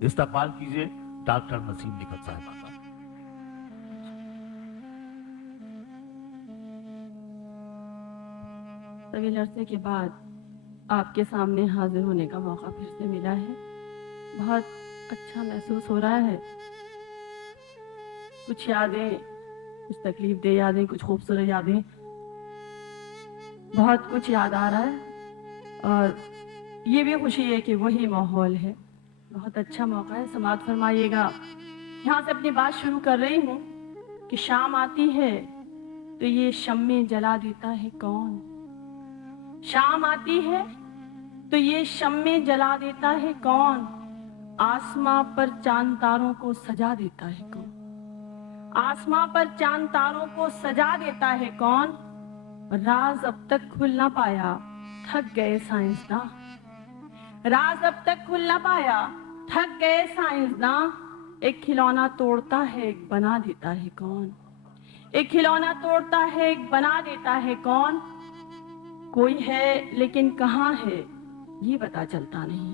استقبال کیجئے ڈاکٹر نسیم نکھت صاحبہ کا۔ طویل عرصے کے بعد آپ کے سامنے حاضر ہونے کا موقع پھر سے ملا ہے، بہت اچھا محسوس ہو رہا ہے۔ کچھ یادیں، کچھ تکلیف دہ یادیں، کچھ خوبصورت یادیں، بہت کچھ یاد آ رہا ہے، اور یہ بھی خوشی ہے کہ وہی ماحول ہے۔ بہت اچھا موقع ہے، سماعت فرمائیے گا۔ یہاں سے اپنی بات شروع کر رہی ہوں کہ شام آتی ہے تو یہ شمع جلا دیتا ہے کون؟ شام آتی ہے تو یہ شمع جلا دیتا ہے کون؟ آسماں پر چاند تاروں کو سجا دیتا ہے کون؟ آسماں پر چاند تاروں کو سجا دیتا ہے کون؟ راز اب تک کھل نہ پایا، تھک گئے سائنسداں۔ راز اب تک کھل نہ پایا، تھک گئے سائنسداں۔ ایک کھلونا توڑتا ہے ایک بنا دیتا ہے کون؟ ایک کھلونا توڑتا ہے ایک بنا دیتا ہے کون؟ کوئی ہے لیکن کہاں ہے یہ پتا چلتا نہیں۔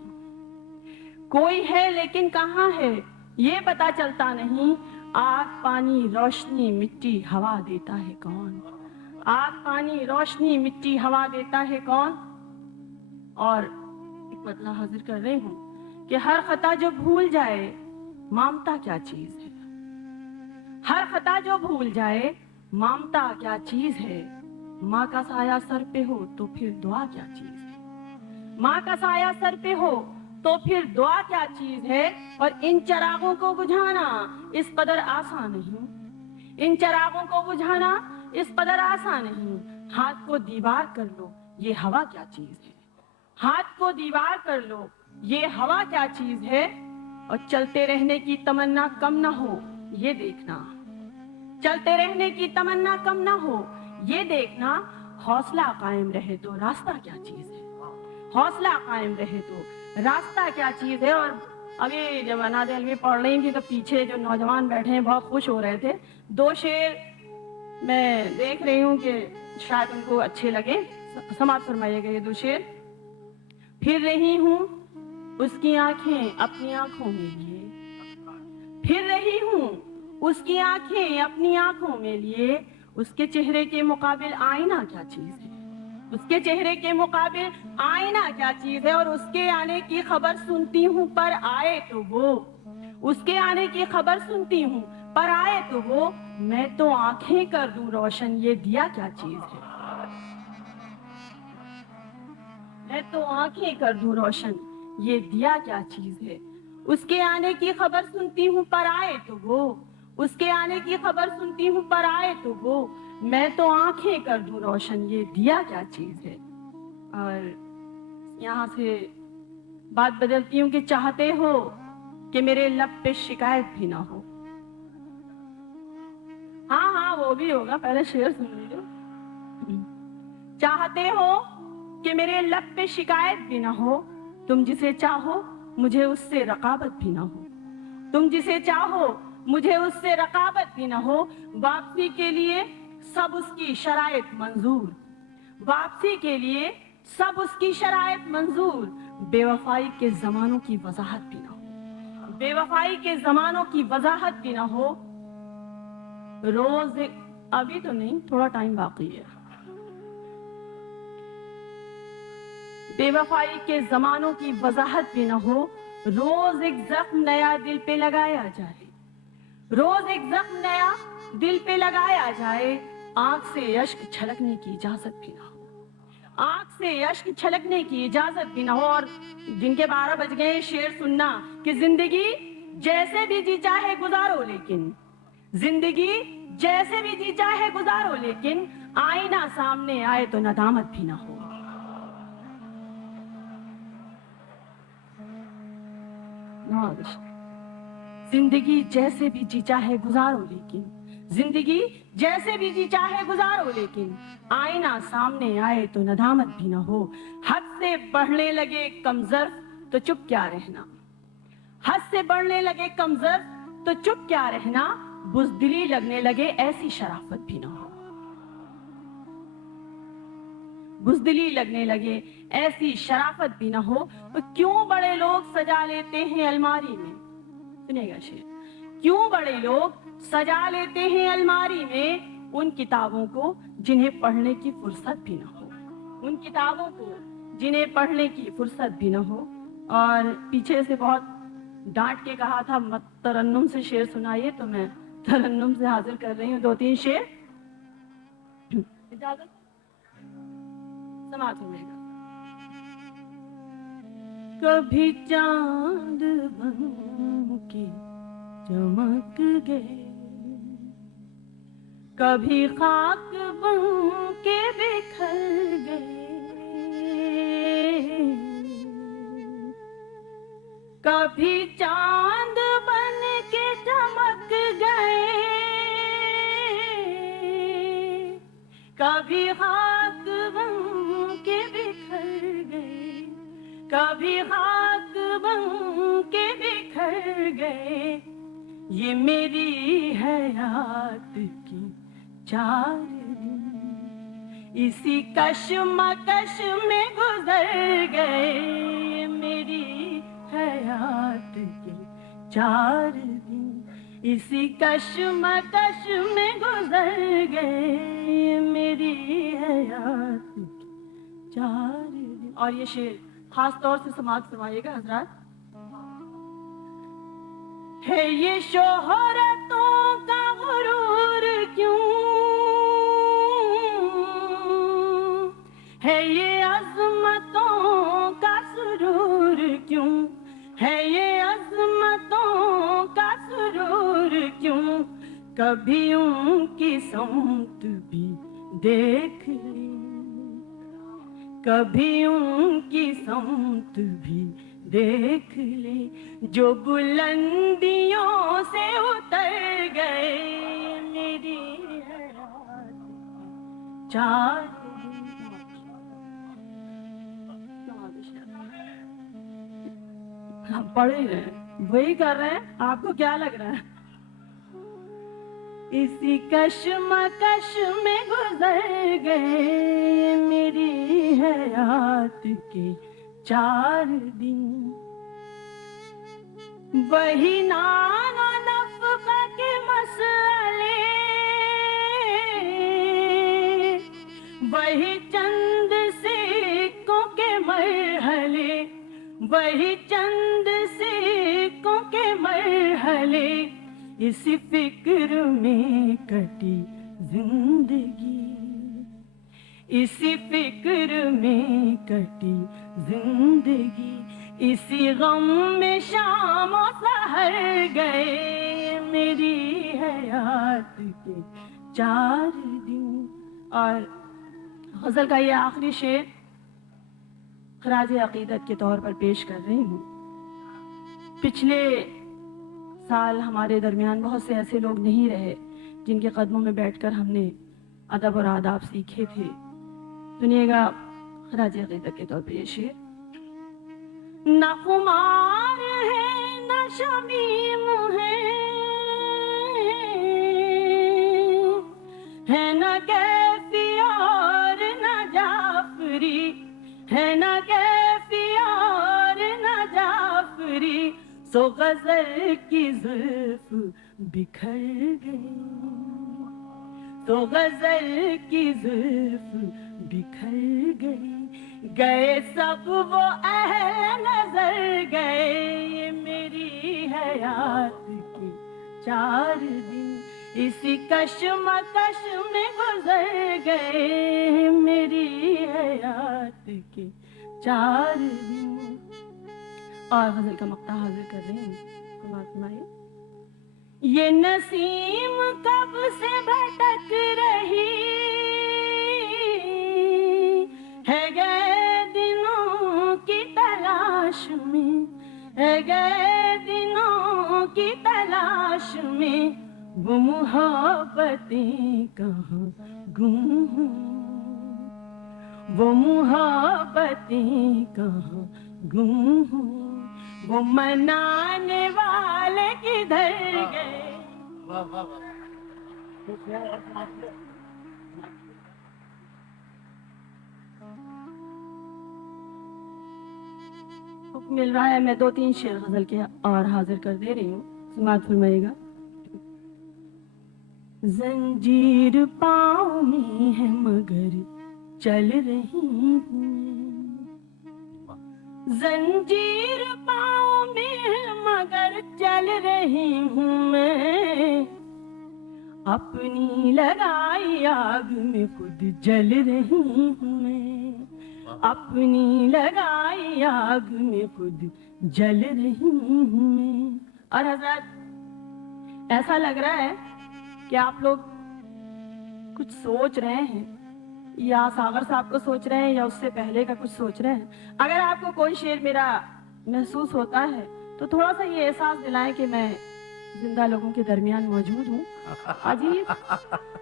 کوئی ہے لیکن کہاں ہے یہ پتا چلتا نہیں۔ آگ پانی روشنی مٹی ہوا دیتا ہے کون؟ آگ پانی روشنی مٹی ہوا دیتا ہے کون؟ اور ایک مطلع حاضر کر رہی ہوں کہ ہر خطا جو بھول جائے مامتا کیا چیز ہے؟ ہر خطا جو بھول جائے مامتا کیا چیز ہے؟ ماں کا سایہ سر پہ ہو تو پھر دعا کیا چیز ہے؟ ماں کا سایہ سر پہ ہو تو پھر دعا کیا چیز ہے؟ اور ان چراغوں کو بجھانا اس قدر آسان نہیں۔ ان چراغوں کو بجھانا اس قدر آسان نہیں۔ ہاتھ کو دیوار کر لو یہ ہوا کیا چیز ہے؟ ہاتھ کو دیوار کر لو یہ ہوا کیا چیز ہے؟ اور چلتے رہنے کی تمنا کم نہ ہو یہ دیکھنا، چلتے رہنے کی تمنا کم نہ ہو یہ دیکھنا، حوصلہ قائم رہے تو راستہ کیا چیز ہے؟ حوصلہ قائم رہے تو راستہ کیا چیز ہے؟ اور ابھی جب اناد علمی پڑھ رہی تھی تو پیچھے جو نوجوان بیٹھے ہیں بہت خوش ہو رہے تھے۔ دو شعر میں دیکھ رہی ہوں کہ شاید ان کو اچھے لگے، سماعت فرمائیے گا یہ دو شعر۔ پھر رہی ہوں اس کی آنکھیں اپنی آنکھوں میں لیے، پھر رہی ہوں اس کی آنکھیں اپنی آنکھوں میں لیے، اس کے چہرے کے مقابل آئینہ کیا چیز ہے؟ اس کے چہرے کے مقابل آئینہ کیا چیز ہے؟ اور اس کے آنے کی خبر سنتی ہوں پر آئے تو وہ، اس کے آنے کی خبر سنتی ہوں پر آئے تو وہ، میں تو آنکھیں کر دوں روشن یہ دیا کیا چیز ہے؟ میں تو آنکھیں کر دوں روشن یہ دیا کیا چیز ہے؟ اس کے آنے کی خبر سنتی ہوں پر آئے تو وہ، اس کے آنے کی خبر سنتی ہوں پر آئے تو وہ، میں تو آنکھیں کر دوں روشن یہ دیا کیا چیز ہے؟ اور یہاں سے بات بدلتی ہوں کہ چاہتے ہو کہ میرے لب پہ شکایت بھی نہ ہو۔ ہاں ہاں وہ بھی ہوگا، پہلے شعر سن لیجیے۔ چاہتے ہو کہ میرے لب پہ شکایت بھی نہ ہو، تم جسے چاہو مجھے اس سے رقابت بھی نہ ہو، تم جسے چاہو مجھے اس سے رقابت بھی نہ ہو، واپسی کے لیے سب اس کی شرائط منظور، واپسی کے لیے سب اس کی شرائط منظور، بے وفائی کے زمانوں کی وضاحت بھی نہ ہو، بے وفائی کے زمانوں کی وضاحت بھی نہ ہو، روز ابھی تو نہیں تھوڑا ٹائم باقی ہے، بے وفائی کے زمانوں کی وضاحت بھی نہ ہو، روز ایک زخم نیا دل پہ لگایا جائے، روز ایک زخم نیا دل پہ لگایا جائے، آنکھ سے اشک چھلکنے کی اجازت بھی نہ ہو، آنکھ سے اشک چھلکنے کی اجازت بھی نہ ہو۔ اور جن کے 12 بج گئے شعر سننا کہ زندگی جیسے بھی جی چاہے گزارو، لیکن زندگی جیسے بھی جی چاہے گزارو، لیکن آئینہ سامنے آئے تو ندامت بھی نہ ہو۔ زندگی جیسے بھی جی چاہے گزارو، لیکن زندگی جیسے بھی جی چاہے گزارو، لیکن آئینہ سامنے آئے تو ندامت بھی نہ ہو۔ حد سے بڑھنے لگے کمزر تو چپ کیا رہنا، حد سے بڑھنے لگے کمزر تو چپ کیا رہنا، بزدلی لگنے لگے ایسی شرافت بھی نہ ہو، بزدلی لگنے لگے، ایسی شرافت بھی نہ ہو تو کیوں بڑے لوگ سجا لیتے ہیں الماری میں؟ سنیے گا شعر. کیوں بڑے لوگ سجا لیتے ہیں الماری میں ان کتابوں کو جنہیں پڑھنے کی فرصت بھی نہ ہو، ان کتابوں کو جنہیں پڑھنے کی فرصت بھی نہ ہو. اور پیچھے سے بہت ڈانٹ کے کہا تھا مت ترنم سے شعر سنائیے، تو میں ترنم سے حاضر کر رہی ہوں 2-3 شعر. اجازت سماعت ہوئے گا. کبھی چاند بن کے چمک گئے، کبھی خاک بن کے بکھر گئے، کبھی چاند بن کے چمک گئے، کبھی خاک بن کے بکھر گئے، کبھی خاک بن کے بکھر گئے. یہ میری حیات کی 4 دن اسی کشمکش میں گزر گئے. یہ میری حیات کے 4 دن اسی کشمکش میں گزر گئے. یہ میری حیات کے 4 دن. اور یہ شعر خاص طور سے سماعت فرمائیے گا حضرات. ہے یہ شہرتوں کا غرور کیوں، ہے یہ عظمتوں کا سرور کیوں، ہے یہ عظمتوں کا سرور کیوں. کبھی ان کی سمت بھی دیکھ لی، کبھی ان کی سمت بھی دیکھ لے جو بلندیوں سے اتر گئے. میری حیات 4 ہم پڑھ ہی رہے ہیں، وہی کر رہے ہیں، آپ کو کیا لگ رہا ہے؟ اسی کشمکش میں گزر گئے. میری حیات کے 4 دن وہی نان و نفقہ کے مسئلے، وہی چند سکوں کے مرحلے، وہی چند سکوں کے مرحلے. اس فکر میں کٹی زندگی، اسی فکر میں کٹی زندگی. اسی غم میں شام و سحر گئے. میری حیات کے 4 دن. اور غزل کا یہ آخری شعر خراج عقیدت کے طور پر پیش کر رہی ہوں. پچھلے سال ہمارے درمیان بہت سے ایسے لوگ نہیں رہے جن کے قدموں میں بیٹھ کر ہم نے ادب اور آداب سیکھے تھے. سنیے گا خراج عقیدت کے طور پر یہ شعر. نہ خمار ہے نہ شمیم ہے نہ کیفی اور نہ جعفری، ہے نہ کیفی اور نہ جعفری. سو غزل کی زلف بکھر گئی، تو غزل کی زلف بکھر گئی. گئے سب وہ اہل نظر گئے. یہ میری حیات کے 4 دن اسی کشمکش میں گزر گئے. میری حیات کے 4 دن. اور غزل کا مقطع حاضر کر رہے ہیں، سماعت فرمائیے. یہ نسیم کب سے بھٹک رہی ہے گئے دنوں کی تلاش میں، ہے گئے دنوں کی تلاش میں. وہ محبتیں کہاں گم ہوں، وہ محبتیں کہاں گم ہوں. وہ منانے والے کدھر گئے. حکم مل رہا ہے میں 2-3 شعر غزل کے اور حاضر کر دے رہی ہوں، سماعت فرمائیے گا۔ زنجیر پاؤں میں ہے مگر چل رہی ہوں، زنجیر پاؤں میں ہے مگر چل رہی ہوں میں، اپنی لگائی آگ میں خود جل رہی ہوں میں، اپنی لگائی آگ میں خود جل رہی ہوں میں۔ اور حضرات ایسا لگ رہا ہے کہ آپ لوگ کچھ سوچ رہے ہیں، یا ساغر صاحب کو سوچ رہے ہیں یا اس سے پہلے کا کچھ سوچ رہے ہیں۔ اگر آپ کو کوئی شعر میرا محسوس ہوتا ہے تو تھوڑا سا یہ احساس دلائیں کہ میں زندہ لوگوں کے درمیان موجود ہوں۔ عجیب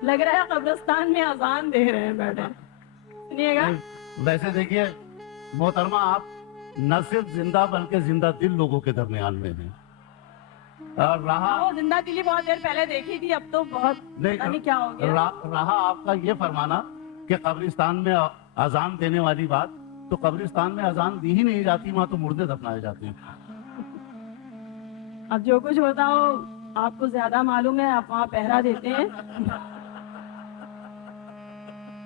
لگ رہا ہے قبرستان میں اذان دے رہے ہیں بیٹھے، سنیے گا۔ ویسے دیکھیے محترمہ، آپ نہ صرف زندہ بلکہ زندہ دل لوگوں کے درمیان میں ہیں۔ اور رہا وہ زندہ دلی بہت دیر پہلے دیکھی تھی، اب تو بہت پتہ نہیں کیا ہو گیا۔ رہا آپ کا یہ فرمانا کہ قبرستان میں اذان دینے والی بات، تو قبرستان میں اذان دی ہی نہیں جاتی، وہاں تو مردے دفنائے جاتے ہیں۔ اب جو کچھ ہوتا ہو آپ کو زیادہ معلوم ہے، آپ وہاں پہرا دیتے ہیں،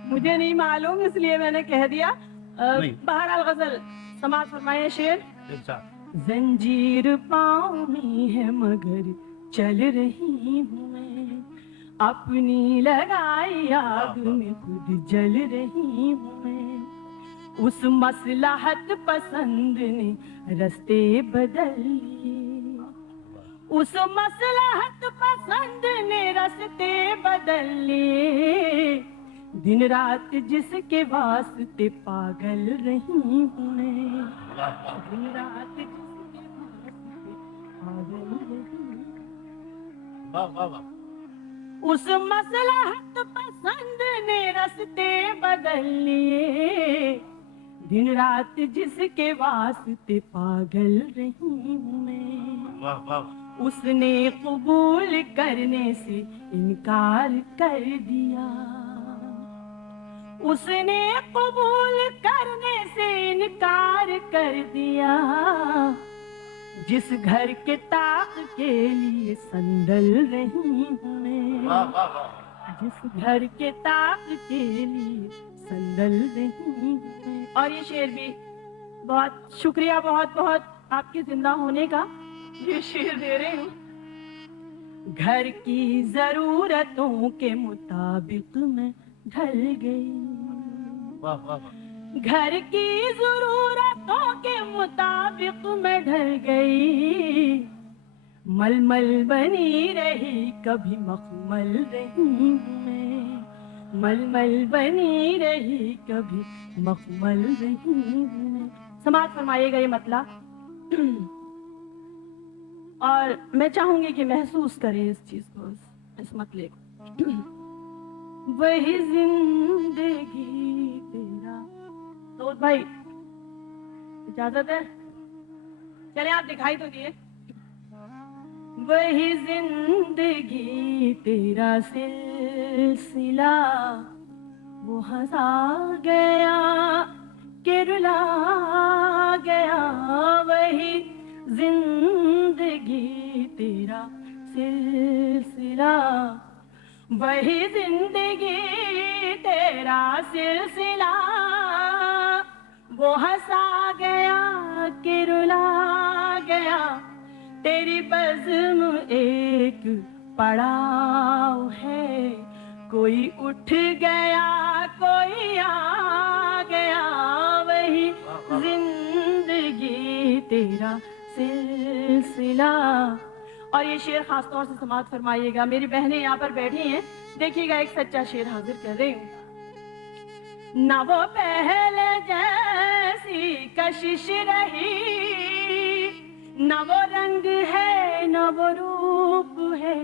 مجھے نہیں معلوم اس لیے میں نے کہہ دیا۔ بہرحال غزل سماعت فرمائے شعر۔ زنجیر پاؤں میں ہے مگر چل رہی ہوں میں، اپنی لگائی آگ میں خود جل رہی ہوں میں، اس مصلحت پسند نے رستے بدل لیے، اس مصلحت پسند نے رستے بدل لیے، دن رات جس کے واسطے پاگل رہی ہوں میں، دن رات جس کے واسطے پاگل رہی ہوں، اس مصلحت پسند نے رستے بدل لیے، دن رات جس کے واسطے پاگل رہی ہوں میں، اس نے قبول کرنے سے انکار کر دیا، اس نے قبول کرنے سے انکار کر دیا، جس گھر کے طاق کے لیے سندل رہی ہوں میں، جس گھر کے طاق کے لیے سندل رہی ہوں میں۔ اور یہ شعر بھی بہت شکریہ، بہت بہت آپ کے زندہ ہونے کا، یہ شعر دے رہی ہوں۔ گھر کی ضرورتوں کے مطابق میں ڈھل گئی، گھر کی ضرورتوں کے مطابق میں ڈھل گئی، ململ بنی رہی کبھی مخمل رہی ہوں میں، ململ بنی رہی کبھی مخمل رہی ہوں میں۔ سماعت فرمائیے گا یہ مطلب، اور میں چاہوں گی کہ محسوس کریں اس چیز کو، اس مطلب کو۔ وہی زندگی تیرا، تو بھائی اجازت ہے، چلیں آپ دکھائی تو دیے۔ وہی زندگی تیرا سلسلہ، وہ ہنسا گیا کہ رلا گیا، وہی زندگی تیرا سلسلہ، وہی زندگی تیرا سلسلہ، وہ ہنسا گیا کہ رلا گیا، تیری بزم ایک پڑاؤ ہے، کوئی اٹھ گیا کوئی آ گیا، وہی زندگی تیرا سلسلہ۔ اور یہ شعر خاص طور سے سماعت فرمائیے گا، میری بہنیں یہاں پر بیٹھی ہیں، دیکھیے گا ایک سچا شعر حاضر کر رہی ہوں۔ نہ وہ پہلے جیسی کشش رہی، نہ وہ رنگ ہے نہ وہ روپ ہے،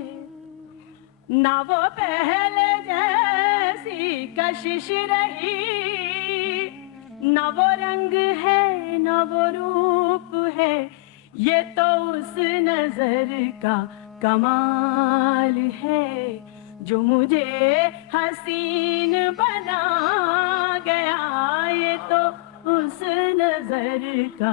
نہ وہ پہلے جیسی کشش رہی، نہ وہ رنگ ہے نہ وہ روپ ہے، یہ تو اس نظر کا کمال ہے جو مجھے حسین بنا گیا، یہ تو اس نظر کا